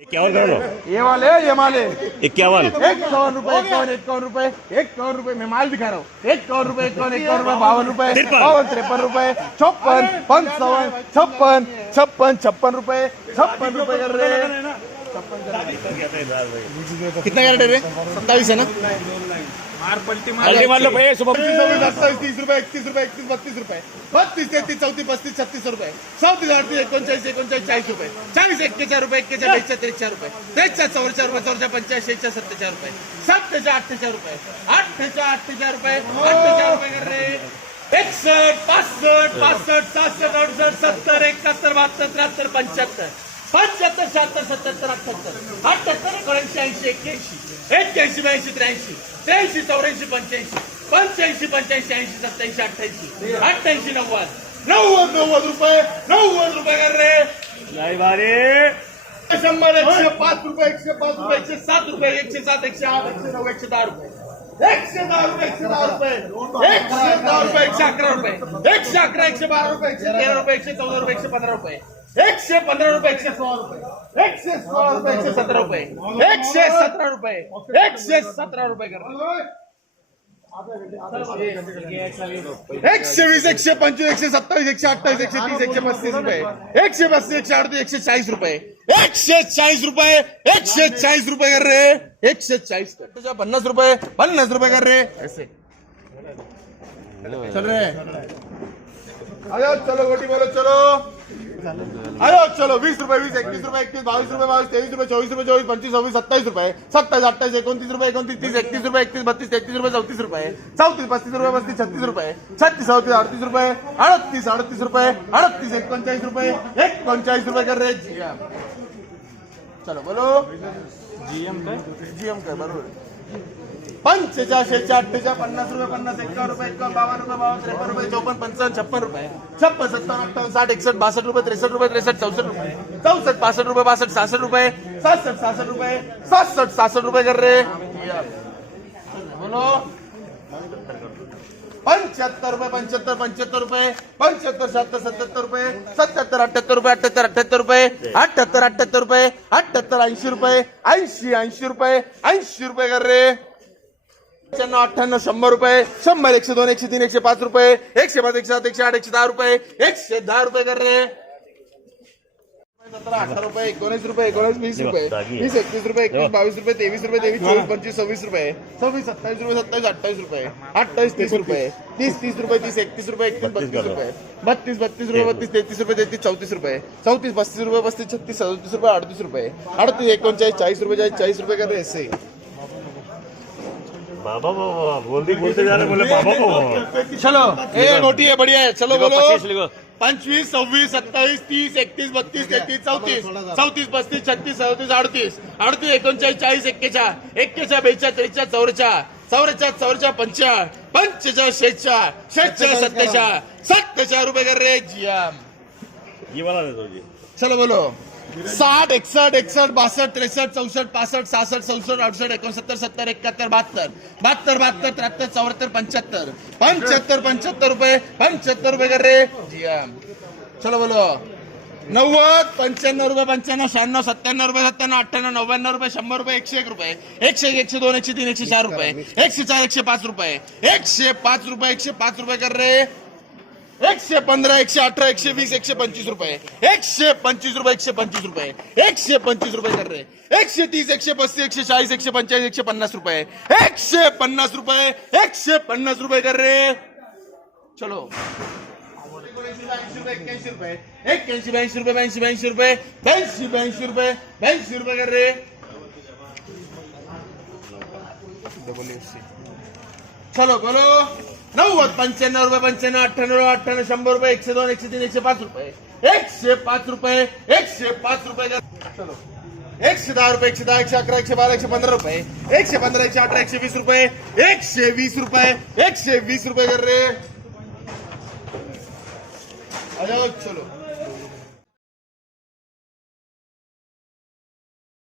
इक्यावन करो ना ये वाले ये माले इक्यावन इक्यावन रुपए इक्यावन इक्यावन रुपए इक्यावन रुपए मैं माल दिखा रहा हूँ। इक्यावन रुपए इक्यावन इक्यावन रुपए बावन रुपए। बावन तिरपन रुपए छप्पन पंचावन छप्पन छप्पन छप्पन रुपए छप्पन रुपए कर रहे कितना कैरेट है रे? सत्ताईस है ना? भैया सुबह अट्ठाईस तीस रुपए एकतीस रुपए एकतीस बत्तीस रुपये बत्तीस तेहतीस चौतीस पस्तीस छत्तीस रुपये अडतीस एकोणचाळीस एकोणचाळीस चाळीस रुपये चाळीस रुपये रुपये रुपये सत्तेचाळ रुपये रुपये रुपये रुपये रे एकसष्ट पासष्ट पासष्ट सहासष्ट अडुसष्ट सत्तर एकाहत्तर बहात्तर त्र्याहत्तर पंच्याहत्तर पंच्याहत्तर शहात्तर सत्याहत्तर अठ्ठ्याहत्तर. अठ्ठ्याहत्तर एकोणऐंशी ऐंशी एक्क्याऐंशी एक्क्याऐंशी ब्याऐंशी त्र्याऐंशी. त्र्याऐंशी चौऱ्याऐंशी पंच्याऐंशी. पंच्याऐंशी पंच्याऐंशी ऐंशी सत्याऐंशी अठ्ठ्याऐंशी. अठ्ठ्याऐंशी नव्वद. नव्वद नव्वद रुपये. नव्वद रुपये कर रे. बारे शंभर एकशे पाच रुपये एकशे पाच रुपये एकशे सात रुपये एकशे सात एकशे आठ एकशे नऊ एकशे दहा रुपये. एकशे दहा रुपये एकशे दहा रुपये. एकशे दहा रुपये एकशे अकरा रुपये. एकशे अकरा एकशे बारा रुपये एकशे तेरा रुपये एकशे चौदा रुपये एकशे पंधरा रुपये. एकशे पंधरा रुपये एकशे सोळा रुपये एकशे सोळा रुपये एकशे सतरा रुपये एकशे सतरा रुपये एकशे सतरा रुपये करा एकशे वीस एकशे पंचवीस एकशे सत्तावीस एकशे अठ्ठावीस एकशे तीस एकशे पस्तीस रुपये एकशे पस्तीस एकशे अडतीस एकशे चाळीस रुपये एकशे चाळीस रुपये एकशे चाळीस रुपये कर रे एकशे चाळीस कर. तुझ्या पन्नास रुपये पन्नास रुपये कर रे ऐसे चल रे आयो चलो गोटी बोलो चलो आयो चलो वीस रुपये वीस एकवीस रुपये एकतीस बावीस रुपये बावीस तेवीस रुपये चोवीस रुपये चोवीस पंचवीस सव्वीस सत्तावीस रुपये सत्तावीस अठ्ठावीस एकोणतीस रुपये एकोणतीस तीस एकतीस रुपये एकतीस बत्तीस तेहतीस रुपये चौतीस रुपये चौतीस पस्तीस रुपये पस्तीस छत्तीस रुपये छत्तीस चौतीस अडतीस रुपये अडतीस अडतीस रुपये अडतीस एकोणचाळीस रुपये एकोणचाळीस रुपये कर रे जीएम. चलो बोलो. जीएम काय? जीएम काय बरोबर. पंचेचाळीसशे शेहेचाळ पन्नास रुपये पन्नास एकावन्न रुपये एकावन्न बावन्न रुपये बावन्न त्रेपन्न रुपये चौपन्न पंचावन्न छप्पन रुपये. छप्पन सत्तावन्न अठ्ठावन्न साठ एकसष्ट बासष्ट रुपये त्रेसष्ट रुपये त्रेसष्ट चौसष्ट रुपये. चौसष्ट पासष्ट रुपये बासष्ट सहासष्ट रुपये. सहासष्ट सहासष्ट रुपये. सहासष्ट सहासष्ट रुपये कर रे. बोलो. पंच्याहत्तर रुपये पंच्याहत्तर पंच्याहत्तर रुपये. पंच्याहत्तर शहात्तर सत्याहत्तर रुपये. सत्याहत्तर अठ्याहत्तर रुपये अठ्याहत्तर अठ्याहत्तर रुपये. अठ्याहत्तर अठ्याहत्तर रुपये. अठ्याहत्तर ऐंशी रुपये. ऐंशी ऐंशी रुपये. ऐंशी रुपये कर रे. पंच्याण्णव अठ्ठ्याण्णव शंभर रुपये शंभर एकशे दोन एकशे तीन एकशे पाच रुपये एकशे पाच एकशे सात एकशे आठ एकशे दहा रुपये एकशे दहा रुपये कर रे सतरा अठरा रुपये एकोणीस रुपये एकोणीस वीस रुपये वीस एकवीस रुपये एकवीस बावीस रुपये तेवीस रुपये तेवीस चोवीस पंचवीस सव्वीस रुपये सव्वीस सत्तावीस रुपये सत्तावीस अठ्ठावीस रुपये अठ्ठावीस तीस रुपये तीस तीस रुपये तीस एकतीस रुपये एकतीस बत्तीस रुपये बत्तीस बत्तीस रुपये बत्तीस तेहतीस रुपये तेहतीस चौतीस रुपये चौतीस पस्तीस रुपये पस्तीस छत्तीस सदतीस रुपये अडतीस रुपये अडतीस एकोणचाळीस चाळीस रुपये चाळीस चाळीस रुपये कर रे ऐसे. बाबा बाबा बोलते बोलते जा रहे बोले बाबा बाबा चलो ए रोटी है बढ़िया है चलो बोलो। पंचवीस सव्वीस सत्तावीस तीस एकतीस बत्तीस तेहतीस चौतीस। चौतीस पस्तीस छत्तीस सदतीस अडतीस। अडतीस एकोणचाळीस चाळीस एक्केचाळ एक्केचाळ बेचाळ त्रेचाळ चौरेचाळ चौरेचाळ चौरेचाळ पंचाळ पंचेचाळ शेचाळ शेचाळ सत्तेचाळ सत्तेचाळ रुपये कर रे जियाम। ये वाला चलो बोलो। साठ एकसष्ट एकसष्ट बासष्ट त्रेसष्ट चौसष्ट पासष्ट सहासष्ट चौसष्ट अडुसष्ट एकोणसत्तर सत्तर एकाहत्तर बहात्तर. बहात्तर बहात्तर त्र्याहत्तर चौऱ्याहत्तर पंच्याहत्तर. पंच्याहत्तर पंच्याहत्तर रुपये पंच्याहत्तर रुपये कर. रे चलो बोलो. नव्वद पंच्याण्णव रुपये पंच्याण्णव शहाण्णव सत्त्याण्णव रुपये सत्त्याण्णव अठ्ठ्याण्णव नव्याण्णव रुपये शंभर रुपये एकशे एक रुपये. एकशे एक एकशे दोन एकशे तीन एकशे चार रुपये. एकशे चार एकशे पाच रुपये. एकशे पाच रुपये एकशे पाच रुपये कर. रे एकशे पंधरा एकशे अठरा एकशे वीस एकशे पंचवीस रुपये. एकशे पंचवीस रुपये एकशे पंचवीस रुपये. एकशे पंचवीस रुपये कर रे. एकशे तीस एकशे पस्तीस एकशे चाळीस एकशे पंचेचाळीस एकशे पन्नास रुपये. एकशे पन्नास रुपये एकशे पन्नास रुपये कर रे. चलो. एक्क्याऐंशी रुपये एक्क्याऐंशी ब्याऐंशी रुपये ब्याऐंशी ब्याऐंशी रुपये ब्याऐंशी ब्याऐंशी रुपये ब्याऐंशी रुपये कर रे. चलो बोलो नव्वद पंच्याण्णव रुपये पंच्याण्णव अठ्ठ्याण्णव अठ्ठ्याण्णव शंभर रुपये एकशे दोन एकशे तीन एकशे पाच रुपये. एकशे पाच रुपये एकशे पाच रुपये चलो. एकशे दहा रुपये एकशे दहा एकशे अकरा एकशे बारा एकशे पंधरा रुपये. एकशे पंधरा एकशे अठरा एकशे वीस रुपये. एकशे वीस रुपये एकशे वीस रुपये कर रे. चलो.